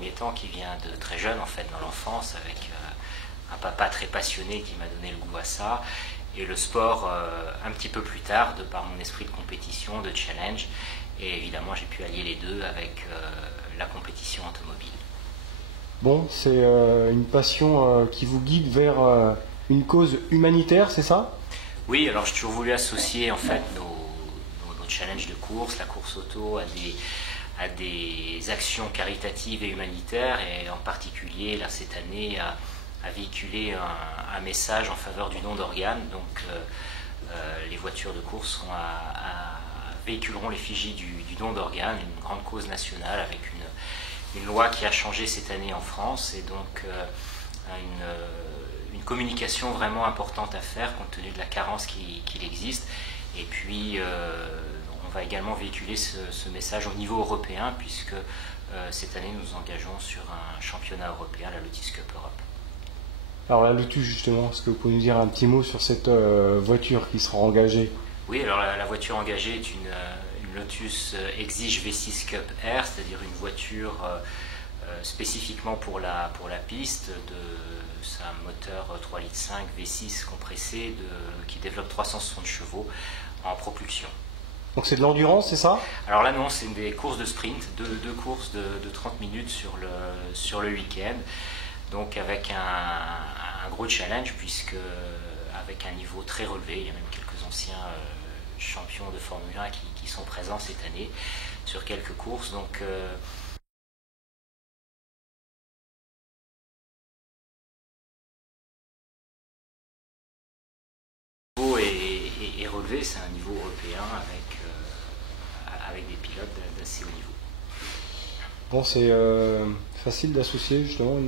premier temps qui vient de très jeune, en fait, dans l'enfance, avec un papa très passionné qui m'a donné le goût à ça, et le sport un petit peu plus tard, de par mon esprit de compétition, de challenge, et évidemment j'ai pu allier les deux avec la compétition automobile. Bon, c'est une passion qui vous guide vers une cause humanitaire, c'est ça? Oui, alors j'ai toujours voulu associer en fait nos challenges de course, la course auto, à des actions caritatives et humanitaires, et en particulier là cette année à véhiculer un message en faveur du don d'organes. Donc les voitures de course véhiculeront l'effigie du don d'organes, une grande cause nationale avec une loi qui a changé cette année en France, et donc une communication vraiment importante à faire compte tenu de la carence qu'il existe. Et puis on va également véhiculer ce message au niveau européen, puisque cette année nous nous engageons sur un championnat européen, la Lotus Cup Europe. Alors la Lotus justement, est-ce que vous pouvez nous dire un petit mot sur cette voiture qui sera engagée? Oui, alors la voiture engagée est une Lotus Exige V6 Cup R, c'est-à-dire une voiture spécifiquement pour la piste. C'est un moteur 3,5 litres V6 compressé qui développe 360 chevaux en propulsion. Donc c'est de l'endurance, c'est ça? Alors là non, c'est des courses de sprint, deux courses de 30 minutes sur le week-end, donc avec un gros challenge, puisque avec un niveau très relevé, il y a même quelques anciens champions de Formule 1 qui sont présents cette année sur quelques courses. Donc est relevé, c'est un niveau européen avec des pilotes d'assez haut niveau. Bon, c'est facile d'associer justement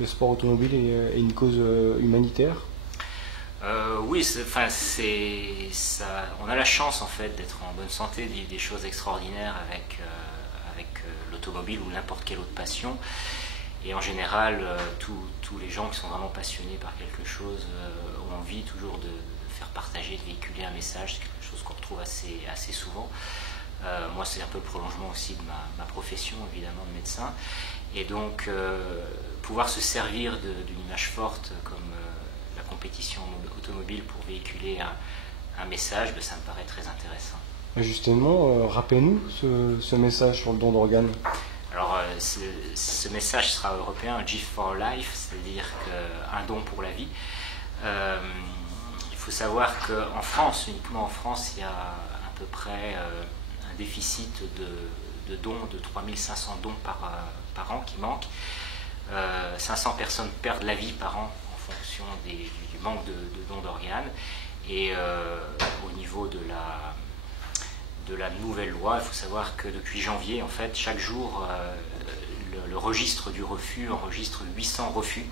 le sport automobile et une cause humanitaire. Oui, on a la chance en fait d'être en bonne santé, de vivre des choses extraordinaires avec l'automobile ou n'importe quelle autre passion. Et en général, tous les gens qui sont vraiment passionnés par quelque chose ont envie toujours de faire partager, de véhiculer un message. C'est quelque chose qu'on retrouve assez souvent. Moi, c'est un peu le prolongement aussi de ma profession, évidemment, de médecin. Et donc, pouvoir se servir d'une image forte comme la compétition automobile pour véhiculer un message, ça me paraît très intéressant. Justement, rappelez-nous ce message sur le don d'organes. Alors, ce message sera européen, un Gift for Life, c'est-à-dire un don pour la vie. Il faut savoir qu'en France, uniquement en France, il y a à peu près un déficit de dons, de 3500 dons par an qui manquent. 500 personnes perdent la vie par an en fonction du manque de dons d'organes. Et au niveau de la nouvelle loi, il faut savoir que depuis janvier, en fait, chaque jour, le registre du refus enregistre 800 refus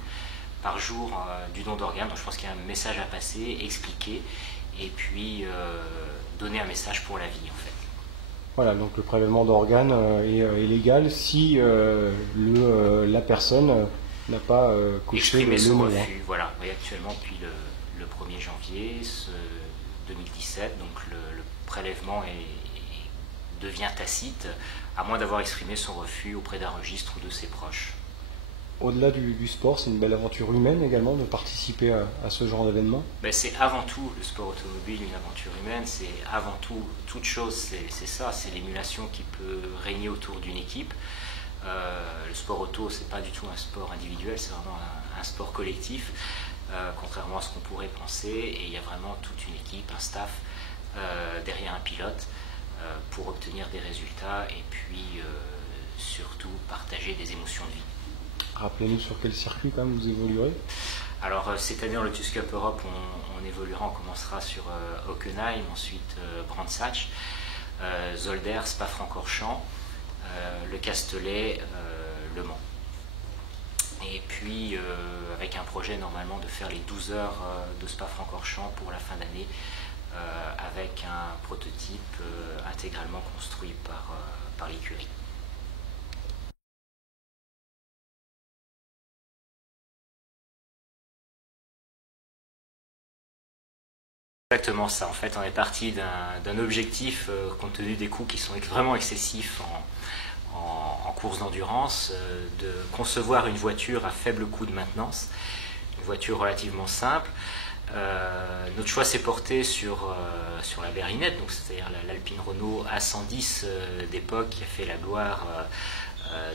par jour du don d'organes. Donc je pense qu'il y a un message à passer, expliquer, et puis donner un message pour la vie, en fait. Voilà, donc le prélèvement d'organes est légal si la personne n'a pas coché exprimé son nom. refus. Voilà, oui, actuellement depuis le 1er janvier 2017, donc le prélèvement devient tacite, à moins d'avoir exprimé son refus auprès d'un registre ou de ses proches. Au-delà du sport, c'est une belle aventure humaine également de participer à ce genre d'événement. C'est avant tout le sport automobile, une aventure humaine, c'est avant tout, toute chose, c'est ça, c'est l'émulation qui peut régner autour d'une équipe. Le sport auto, c'est pas du tout un sport individuel, c'est vraiment un sport collectif, contrairement à ce qu'on pourrait penser, et il y a vraiment toute une équipe, un staff derrière un pilote pour obtenir des résultats et puis surtout partager des émotions de vie. Rappelez-nous sur quel circuit quand même vous évoluerez. Alors cette année en Lotus Cup Europe, on évoluera, on commencera sur Hockenheim, ensuite Brands Hatch, Zolder, Spa-Francorchamps, le Castellet, Le Mans. Et puis avec un projet normalement de faire les 12 heures de Spa-Francorchamps pour la fin d'année, avec un prototype intégralement construit par l'écurie. Exactement ça. En fait, on est parti d'un objectif compte tenu des coûts qui sont vraiment excessifs en course d'endurance, de concevoir une voiture à faible coût de maintenance, une voiture relativement simple. Notre choix s'est porté sur la berlinette, donc c'est-à-dire l'Alpine Renault A110 d'époque qui a fait la gloire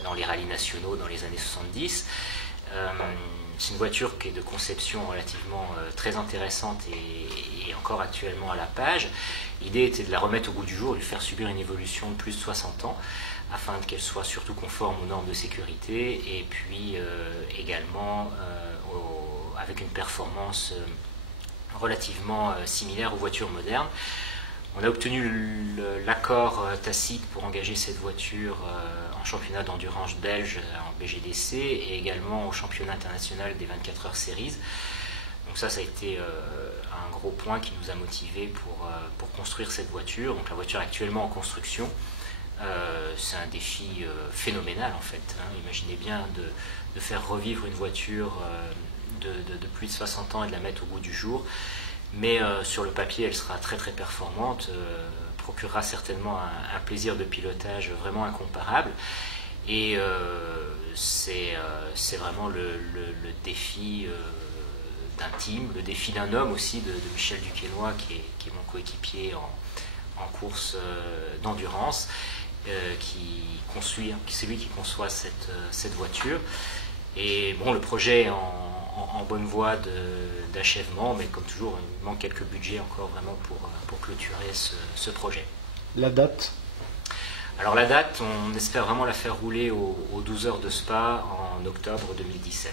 dans les rallyes nationaux dans les années 70. C'est une voiture qui est de conception relativement très intéressante et encore actuellement à la page. L'idée était de la remettre au goût du jour, de lui faire subir une évolution de plus de 60 ans afin qu'elle soit surtout conforme aux normes de sécurité et puis également avec une performance relativement similaire aux voitures modernes. On a obtenu l'accord tacite pour engager cette voiture en championnat d'endurance belge en BGDC et également au championnat international des 24 heures Series. Donc ça a été un gros point qui nous a motivés pour construire cette voiture. Donc la voiture est actuellement en construction. C'est un défi phénoménal en fait. Imaginez bien de faire revivre une voiture de plus de 60 ans et de la mettre au goût du jour. Mais sur le papier, elle sera très très performante, procurera certainement un plaisir de pilotage vraiment incomparable. Et c'est vraiment le défi d'un team, le défi d'un homme aussi, de Michel Duquesnoy, qui est mon coéquipier en course d'endurance, c'est lui qui conçoit cette voiture. Et bon, le projet est en bonne voie d'achèvement, mais comme toujours, il manque quelques budgets encore vraiment pour clôturer ce projet. La date ? Alors la date, on espère vraiment la faire rouler aux 12 heures de Spa en octobre 2017.